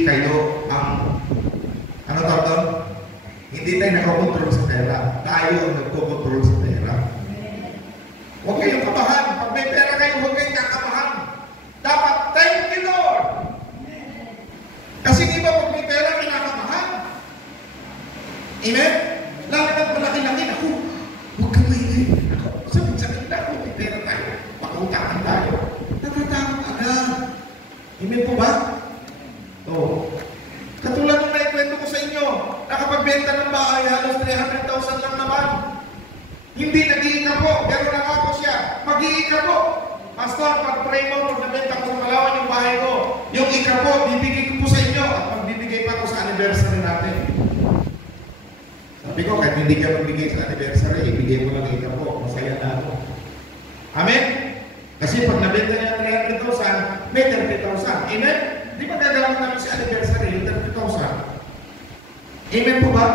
kayo ang, ano tawag doon? Hindi tayo nakakontrol sa pera. Tayo ang nagkokontrol sa pera. Huwag kayong kabahan. Pag may pera kayo, huwag kayong kakabahan. Dapat, thank you, Lord. Kasi di ba pag may pera, kinakabahan? Amen? Lalo na malaki-laki. Ako, huwag kang maingay. Ako, sabi-sabi na ako, may pera tayo. Pakautakan tayo. Natatakot agad. Amen po ba? Oo. Katulad nung naikwento ko sa inyo, nakapagbenta ng bahay, halos 300,000 lang naman. Hindi nag-iikabo, pero nangako siya, mag-iikabo. Pastor, pag-pray mo, pag nabenta ko sa Palawan yung bahay ko, yung ikabo, bibigay ko po sa inyo at magbibigay pa ko sa anniversary natin. Sabi ko, kahit hindi ka magbigay sa anniversary, ibigay mo lang ikabo, masaya na ako. Amen? Kasi pag nabenta niya 300,000, may 30,000. Amen? Di ba gagawin namin sa anniversary, yung 30,000? Amen po ba?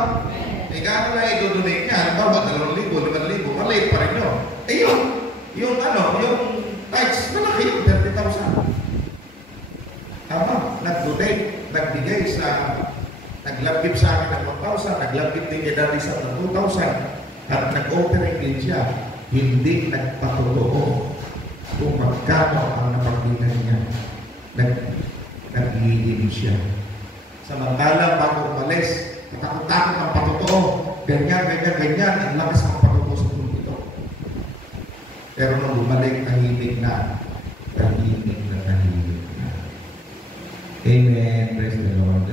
Eh, gano'n na i-donate niya. Halimbawa, 2,000, 5,000, maliit pa rin yun. Eh, yung tithes, malaki yung 30,000. Tama, nag-donate, nagbigay sa, naglabib sa akin ng 1,000, naglabib din kay Daddy sa 2,000, at nag-offering din siya, hindi nagpatotoo kung magkano ang napagbigan niya. Nag-iilim siya. Samantalang bago umalis, natakot-takot ang patotoo. Ganyan, ang lakas ng patotoo sa mundo ito. Pero nung bumalik, tahimik na. Tahimik na. Amen. Praise the Lord.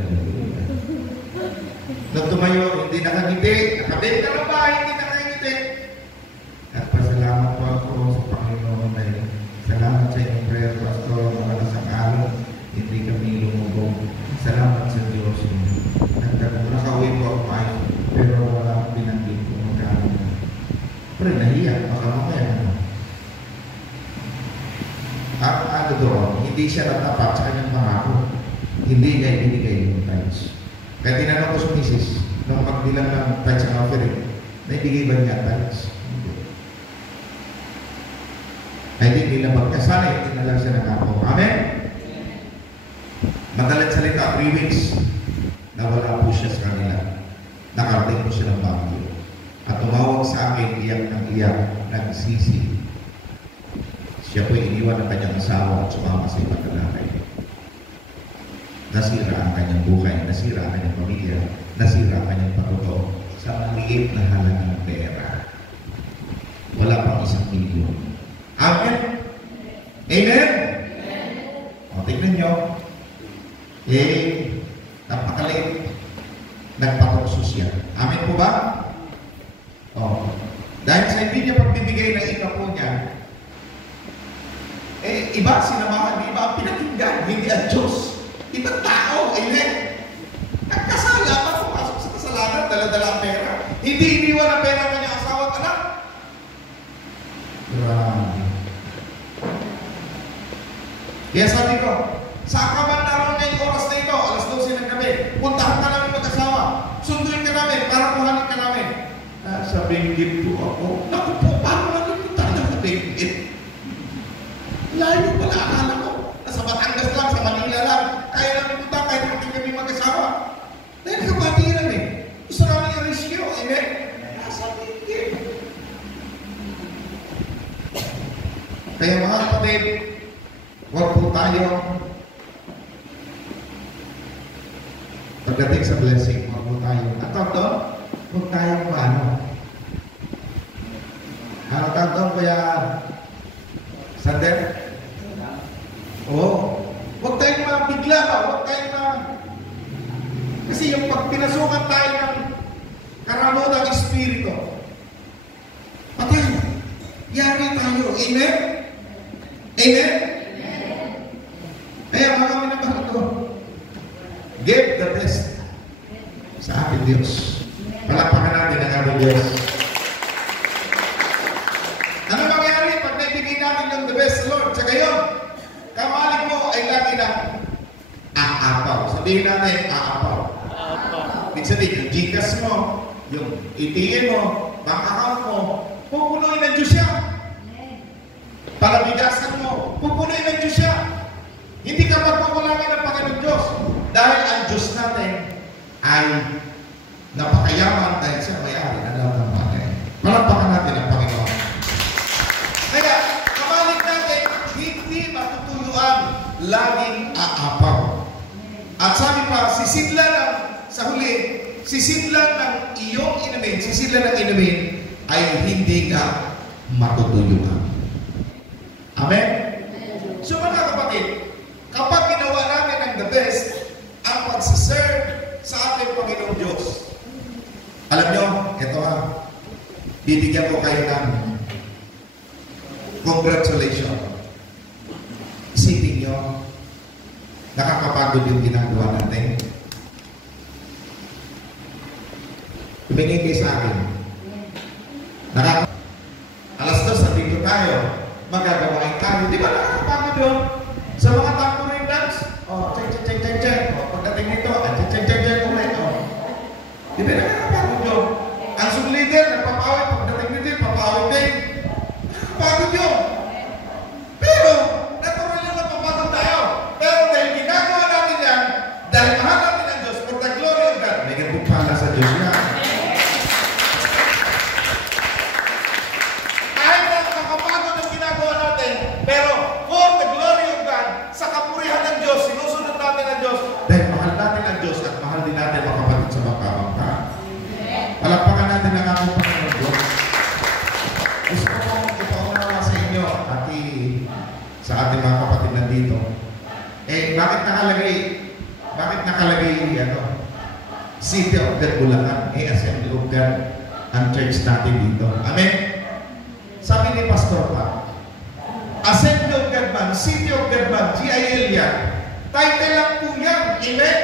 Nung tumayo, hindi nakangiti. Nakabenta na ba? Hindi nakangiti. At pasalamat po ako sa Panginoon dahil salamat sa inyong prayer, Pastor, mga nasang araw. Hindi kami lumubog. Salamat sa Diyos. Nakauwi po ako ay, pero wala akong binanggit kung magkano. Pero nahiya, baka mamaya ano. Ano doon, hindi siya natapat sa kanyang pangako. Hindi niya ibinigay yung tithes. Kaya tinanong ko sa misis, nung magbilang ng tithes ang offering, naibigay ba niya tithes? Ay di nilabag niya. Sana hindi na lang siya nakapo. Amen? Madalit salita, 3 weeks, nawala po siya sa kanila. Nakarating po siya ng Baguio. At tumawag sa akin, iyak ng iyak, nagsisi. Siya po iniwan ng kanyang asawa at sumama sa ibang lalaki. Nasira ang kanyang buhay, nasira ang kanyang pamilya, nasira ang kanyang patuto sa maliit na halagang pera. Wala pang 1 milyon. Amen? Amen? O, tignan nyo. Napakaliit. Nagpatokso siya. Amen po ba? O. Dahil sa hindi niya pagbibigay ng ikapo niya, iba sinamahan, iba ang pinakinggan, hindi ang Diyos. Ibang tao, amen? Nagkasala pa, pumasok sa kasalanan, dala-dala ang pera. Hindi iniwan ang pera ng kanyang asawa at anak. Grabe. Kaya sabi ko, saan ka man naroon ngayong oras na ito, alas 12 ng gabi, puntahan ka namin mag-asawa, sunduin ka namin, para kuhanin ka namin. Sa Benguet po ako. Naku po, paano namin punta na sa Benguet? Layo pala, akala ko. Nasa Batangas lang, sa Manila lang. Kaya namin punta, kahit namin kami mag-asawa. Dahil kabatiran eh. Gusto namin yung rescue, amen? Nasa Benguet. Kaya mga kapatid, huwag po tayo pagdating sa blessing, huwag po tayo. At ito, huwag tayo paano. Ano tawag kaya Sander? Oo. Huwag tayong mabigla ba? Huwag tayong kasi yung pag pinasukan tayo ng karamodang espiritu, patay. Yari tayo. Amen? Amen? Kaya mga minamahal ko, give the best sa ating Diyos. Palakpakan natin ang ating Diyos. Ano mangyari pag naibigay natin yung the best, Lord? Sa gayon, kamalig mo ay lagi na aapaw. Sabihin natin, aapaw. Ibig sabihin, yung Gcash mo, yung ATM mo, bank account mo, pupunuin ng Diyos siya. Palabigasan mo, pupunuin ng Diyos siya. Hindi ka magpakulangan ng Panginoon Diyos. Dahil ang Diyos natin ay napakayaman dahil siya may-ari ng lahat ng bagay. Palakpakan natin ang Panginoon. Kaya, kamalik natin, hindi matutuyuan, laging aapaw. At sabi pa, sisidlan ng, sa huli, sisidlan ng iyong inumin, sisidlan ng inumin, ay hindi ka matutuyuan. Amen? So mga kapatid, kapag ginawa natin ang the best, ang pagsiserve sa ating Panginoong Diyos, alam nyo, ito bibigyan ko kayo ng congratulations. Isipin nyo, nakakapagod yung ginagawa natin. Tumingin kayo sa akin. Alas 2, dito tayo. Magagawain tayo. Di ba nakakapagod yun? Sa mga tambourine dance, check. Pagdating nito, check ulit. Di ba nakakapagod yun? Ang sub leader, nagpapawit. Pagdating nito, papawit din. Nakakapagod yun. Pero, natural lang napapagod tayo. Pero dahil ginagawa natin yan, dahil mahal natin ang Diyos, for the glory of God, may ganitong pala sa Diyos yan. Pero for the glory of God, sa kapurihan ng Diyos, sinusunod natin ang Diyos. Dahil mahal natin ang Diyos at mahal din natin mga kapatid sa magkabangka. Palakpakan natin ang aking Panginoon Diyos. Gusto ko ipaunawa sa inyo at sa ating mga kapatid nandito. Bakit nakalagay City of God Bulacan, Assembly of God ang church natin dito. Amen? Sabi ni Pastor pa, Assembly of God man, City of God man, GIL yan. Title lang po yan. Amen?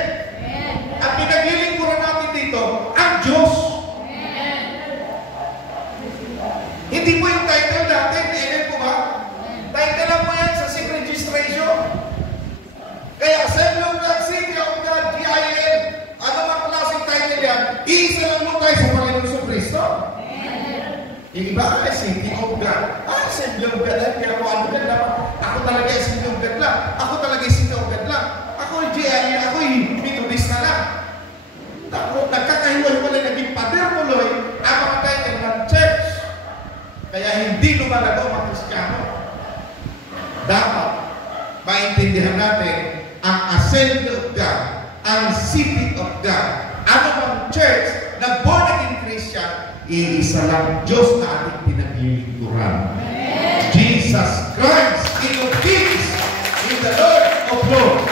At pinaglilingkuran natin dito, ang Diyos. Hindi po yung title natin. Amen po ba? Title lang po yan sa SIC registration. Kaya Assembly of God, City of God, GIL, ano mang klaseng title yan, iisa lang mo tayo sa Panginoon Kristo. Yung iba ay City of God. Assembly of God. Kaya ako ano God lang. Ako talaga Assembly of God lang. Ako talaga City of God lang. Ako yung GIA. Ako yung Methodist na lang. Nagkakahiwa-hiwalay naging padermuloy ang mga title ng church. Kaya hindi lumalago mga Kristiyano. Dapat maintindihan natin ang Assembly of God, ang City of God. Ano bang church na born again Christian, iisa lang Diyos na ating pinaglilingkuran. Jesus Christ, King of Kings, is the Lord of Lords.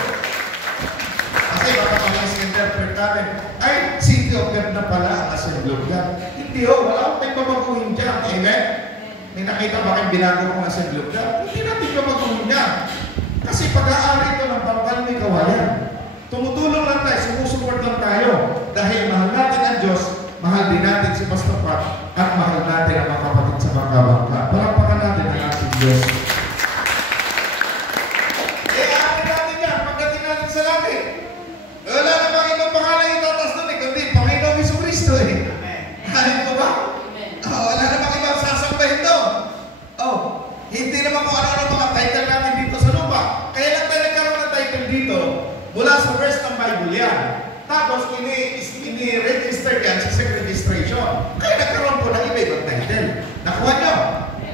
Kasi baka mag-interpret natin, ay, City of God na pala ang Assembly of God. Hindi wala akong nagbabaguhin dyan. Amen? May nakita ba kayong binago kong Assembly of God? Hindi natin babaguhin dyan. Kasi pag-aari ito ng bangkal ni kawayan. Tumutulong lang tayo, sumusupport lang tayo. Dahil mahal natin ang Diyos, mahal din natin si Pastor Pat, at mahal natin ang mga kapatid sa magkabangka. Palakpakan natin ang ating Diyos. Atin natin yan, pagdating natin sa langit. Wala namang ibang pangalan itatas doon kundi Panginoong Jesucristo Amen po ba? Wala namang ibang sasambahin doon. Hindi naman kung ano-ano mga title natin dito sa lupa. Kaya lang tayo nagkaroon ng title dito, mula sa verse ng Bible yan. Tapos, ini-register yan sa registration. Kaya nagkaroon po ng iba-ibang title. Nakuha nyo?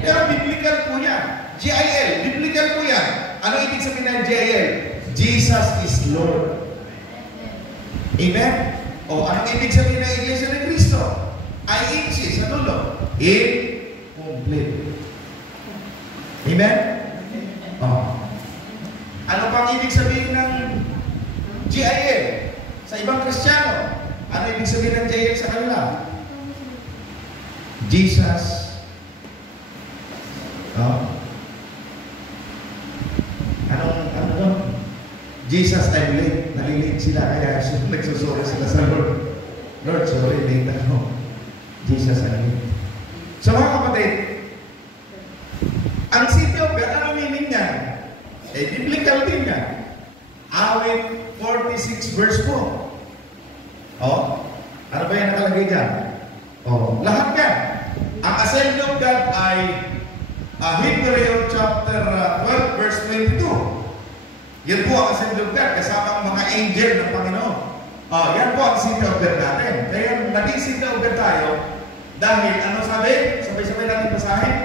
Pero biblical po yan. GIL, biblical po yan. Ano ibig sabihin ng GIL? Jesus is Lord. Amen? Anong ibig sabihin ng Iglesia ni Cristo? I insist, ano lo? Incomplete. Amen? Ano pang ibig sabihin ng GIL? Sa ibang Kristiyano, ano ibig sabihin ng GIL sa kanila? Jesus. Ano? Jesus, I'm late. Nalilate sila, kaya nagsusuri sila sa Lord. Lord, sorry, late ako. Jesus, I'm late. So mga kapatid, ang City of God, ano meaning niya? Biblical din yan. Awit 46 verse 4. Ano ba yan nakalagay dyan? Lahat yan. Ang Assembly of God ay Hebrew chapter 12 verse 22. Yan po ang Assembly of God, kasama ang mga angel ng Panginoon. Yan po ang City of God natin. Kaya naging City of God tayo, dahil, ano sabi? Sabay-sabay natin basahin.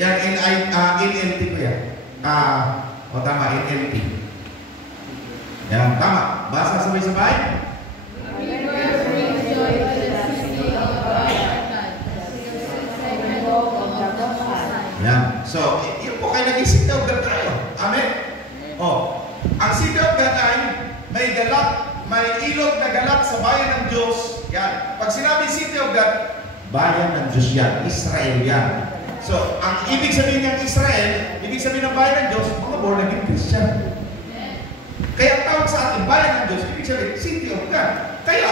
Yan, NLT ko yan. Tama, NLT. Yan, tama. Basa sabay-sabay. Yan. So, yun po kayo naging City of God tayo. Amen? Ang City of God ay may galak, may ilog na galak sa bayan ng Diyos. Yan. Pag sinabi City of God, bayan ng Diyos yan. Israel yan. So, ang ibig sabihin ng Israel, ibig sabihin ng bayan ng Diyos, mga born again Christian. Kaya ang tawag sa atin, bayan ng Dyo's, ibig sabihin, City of God. Kaya